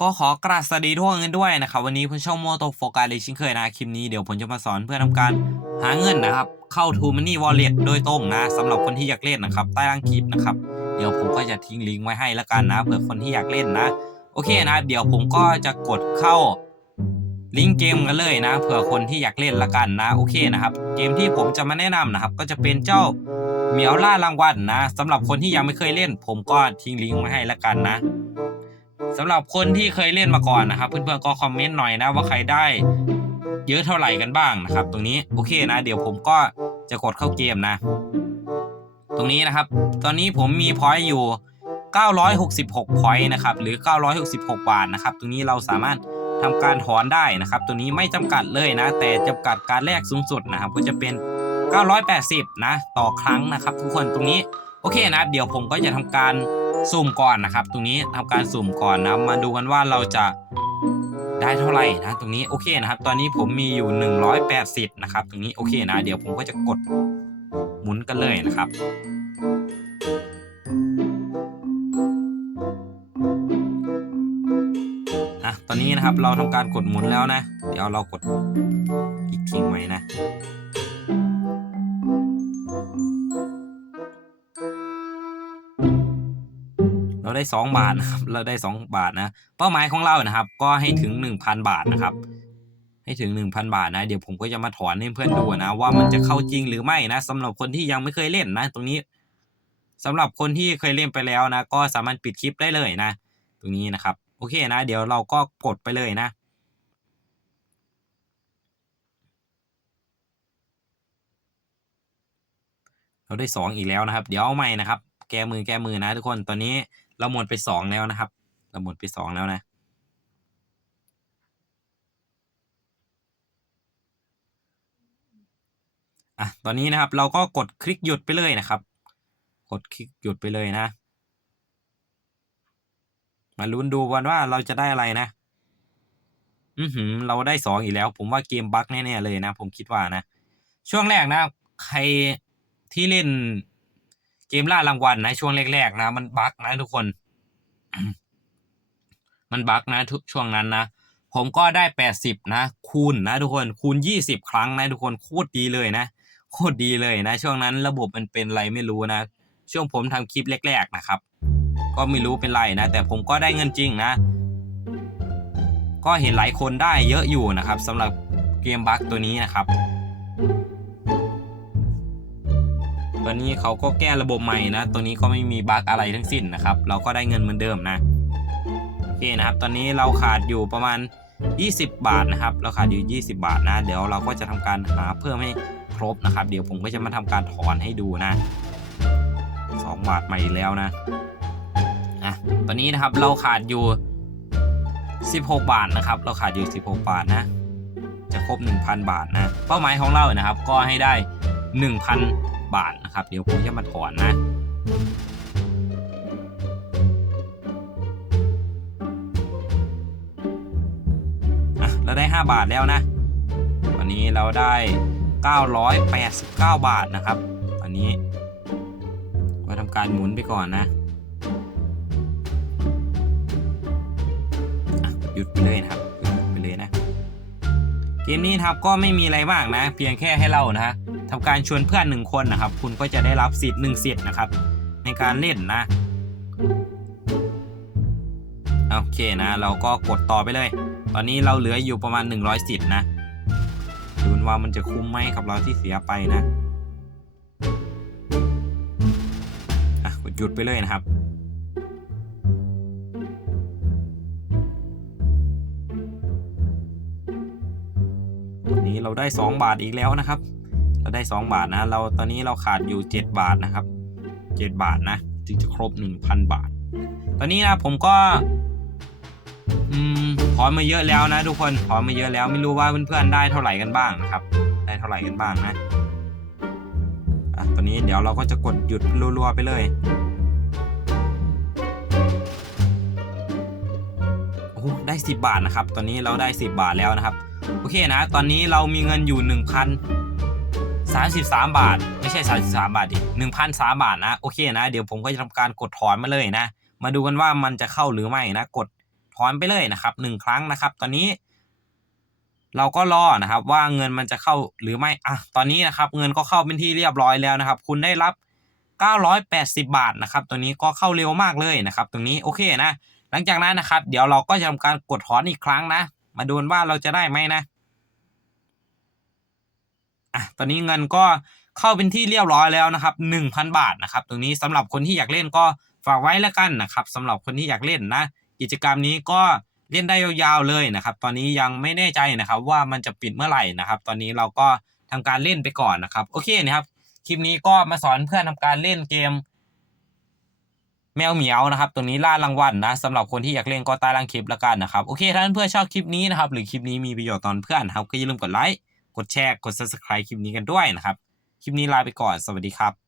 ก็ขอกราบสวัสดีทุกคนกันด้วยนะครับ วันนี้เพื่อนช่องโมโตโฟกัสเลยเช่นเคยนะคลิปนี้เดี๋ยวผมจะมาสอนเพื่อทำการหาเงินนะครับ เข้า t ูมันนี่วอลเล็ตโดยตรงนะสำหรับคนที่อยากเล่นนะครับ ใต้ล่างคลิปนะครับ เดี๋ยวผมก็จะทิ้งลิงก์ไว้ให้แล้วกันนะเผื่อคนที่อยากเล่นนะ โอเคนะเดี๋ยวผมก็จะกดเข้าลิงก์เกมกันเลยนะ เผื่อคนที่อยากเล่นละกันนะโอเคนะครับ เกมที่ผมจะมาแนะนำนะครับ ก็จะเป็นเจ้าเหมียวล่ารางวัลนะสำหรับคนที่ยังไม่เคยเล่น ผมก็ทิ้งลิงก์ไว้ให้ละกันนะ สำหรับคนที่เคยเล่นมาก่อนนะครับเพื่อนๆก็คอมเมนต์หน่อยนะว่าใครได้เยอะเท่าไหร่กันบ้างนะครับ ตรงนี้โอเคนะ เดี๋ยวผมก็จะกดเข้าเกมนะ ตรงนี้นะครับ ตอนนี้ผมมีพอยต์อยู่ 966พอยต์นะครับหรือ 966 บาทนะครับ ตรงนี้เราสามารถทำการถอนได้นะครับ ตัวนี้ไม่จำกัดเลยนะ แต่จำกัดการแลกสูงสุดนะครับก็จะเป็น 980 นะ ต่อครั้งนะครับ ทุกคนตรงนี้โอเคนะ เดี๋ยวผมก็จะทำการ สุ่มก่อนนะครับ ตรงนี้ทำการสุ่มก่อนนะมาดูกันว่าเราจะได้เท่าไหร่นะตรงนี้โอเคนะครับ ตอนนี้ผมมีอยู่ 180 นะครับ ตรงนี้โอเคนะ เดี๋ยวผมก็จะกดหมุนกันเลยนะครับอะตอนนี้นะครับเราทำการกดหมุนแล้วนะ เดี๋ยวเรากดอีกทิ้งไว้นะ เราได้ 2 บาทนะครับเราได้ 2 บาทนะ เป้าหมายของเรานะครับ ก็ให้ถึง 1,000 บาทนะครับ ให้ถึง 1,000 บาทนะ เดี๋ยวผมก็จะมาถอนให้เพื่อนดูนะ ว่ามันจะเข้าจริงหรือไม่นะสำหรับคนที่ยังไม่เคยเล่นนะ ตรงนี้สำหรับคนที่เคยเล่นไปแล้วนะ ก็สามารถปิดคลิปได้เลยนะ ตรงนี้นะครับ โอเคนะ เดี๋ยวเราก็กดไปเลยนะเราได้สองอีกแล้วนะครับ เดี๋ยวเอาใหม่นะครับ แก้มือแก้มือนะทุกคนตอนนี้ เราหมดไปสองแล้วนะครับ เราหมดไปสองแล้วนะ อะ ตอนนี้นะครับ เราก็กดคลิกหยุดไปเลยนะครับ กดคลิกหยุดไปเลยนะ มาลุ้นดูกันว่าเราจะได้อะไรนะ อือหือ เราได้สองอีกแล้ว ผมว่าเกมบั๊กแน่ๆเลยนะ ผมคิดว่านะ ช่วงแรกนะ ใครที่เล่น เกมล่ารางวัลนะช่วงแรกๆนะ มันบั๊กนะทุกคน มันบั๊กนะทุกช่วงนั้นนะ ผมก็ได้แปดสิบนะ คูณนะทุกคนคูณยี่สิบครั้งนะทุกคนโคตรดีเลยนะโคตรดีเลยนะ ช่วงนั้นระบบมันเป็นอะไรไม่รู้นะ ช่วงผมทำคลิปแรก ๆนะครับ ก็ไม่รู้เป็นไรนะ แต่ผมก็ได้เงินจริงนะ ก็เห็นหลายคนได้เยอะอยู่นะครับสำหรับเกมบั๊กตัวนี้นะครับ ตัวนี้เขาก็แก้ระบบใหม่นะ ตัวนี้ก็ไม่มีบั๊กอะไรทั้งสิ้นนะครับ เราก็ได้เงินเหมือนเดิมนะโอเคนะครับ ตอนนี้เราขาดอยู่ประมาณ 20 บาทนะครับ เราขาดอยู่ 20 บาทนะ เดี๋ยวเราก็จะทำการหาเพิ่มให้ครบนะครับ เดี๋ยวผมก็จะมาทำการถอนให้ดูนะ2บาทใหม่แล้วนะอะตอนนี้นะครับเราขาดอยู่ 16 บาทนะครับ เราขาดอยู่ 16 บาทนะ จะครบ 1,000 บาทนะ เป้าหมายของเรานะครับ ก็ให้ได้ 1,000 บาทนะครับ เดี๋ยวผมจะมาถอนนะอะเราได้ 5 บาทแล้วนะ วันนี้เราได้ 989 บาทนะครับตอนนี้ก็ทำการหมุนไปก่อนนะะหยุดไปเลยนะครับหยุดไปเลยนะ เกมนี้ครับก็ไม่มีอะไรมากนะ เพียงแค่ให้เรานะฮะ ทำการชวนเพื่อนหนึ่งคนนะครับ คุณก็จะได้รับสิทธิ์หนึ่งสิทธิ์นะครับ ในการเล่นนะโอเคนะ เราก็กดต่อไปเลย ตอนนี้เราเหลืออยู่ประมาณ 100สิทธิ์นะดูว่ามันจะคุ้มไหมกับเราที่เสียไปนะอะกดหยุดไปเลยนะครับวันนี้เราได้ 2 บาทอีกแล้วนะครับ เราได้ 2 บาทนะ เราตอนนี้เราขาดอยู่ 7 บาทนะครับ 7 บาทนะจึงจะครบ 1,000 บาท ตอนนี้นะผมก็อืมถอนมาเยอะแล้วนะทุกคนถอนมาเยอะแล้วไม่รู้ว่าเพื่อนๆได้เท่าไหร่กันบ้างนะครับ ได้เท่าไหร่กันบ้างนะอะตอนนี้เดี๋ยวเราก็จะกดหยุดรัวๆไปเลยโอ้ได้ 10 บาทนะครับ ตอนนี้เราได้ 10 บาทแล้วนะครับ โอเคนะ ตอนนี้เรามีเงินอยู่ 1,000 33 บาท ไม่ใช่ 33 บาทดิ1,003บาทนะ โอเคนะ เดี๋ยวผมก็จะทำการกดถอนมาเลยนะ มาดูกันว่ามันจะเข้าหรือไม่นะ กดถอนไปเลยนะครับหนึ่งครั้งนะครับ ตอนนี้ เราก็รอนะครับ ว่าเงินมันจะเข้าหรือไม่อะตอนนี้นะครับ เงินก็เข้าเป็นที่เรียบร้อยแล้วนะครับ คุณได้รับ 980 บาทนะครับ ตัวนี้ก็เข้าเร็วมากเลยนะครับ ตรงนี้โอเคนะ หลังจากนั้นนะครับ เดี๋ยวเราก็จะทำการกดถอนอีกครั้งนะ มาดูว่าเราจะได้ไหมนะ อะตอนนี้เงินก็เข้าเป็นที่เรียบร้อยแล้วนะครับ 1,000 บาทนะครับ ตรงนี้สำหรับคนที่อยากเล่นก็ฝากไว้แล้วกันนะครับสำหรับคนที่อยากเล่นนะ กิจกรรมนี้ก็เล่นได้ยาวๆเลยนะครับ ตอนนี้ยังไม่แน่ใจนะครับว่ามันจะปิดเมื่อไหร่นะครับ ตอนนี้เราก็ทำการเล่นไปก่อนนะครับ โอเคนะครับ คลิปนี้ก็มาสอนเพื่อนทำการเล่นเกม แมวเหมียวนะครับ ตัวนี้ล่ารางวัลนะสำหรับคนที่อยากเล่นก็ใต้ล่างคลิปแล้วกันนะครับ โอเค ถ้าเพื่อนชอบคลิปนี้นะครับ หรือคลิปนี้มีประโยชน์ตอนเพื่อนครับก็อย่าลืมกดไลค์ กดแชร์ กด subscribe คลิปนี้กันด้วยนะครับ คลิปนี้ลาไปก่อน สวัสดีครับ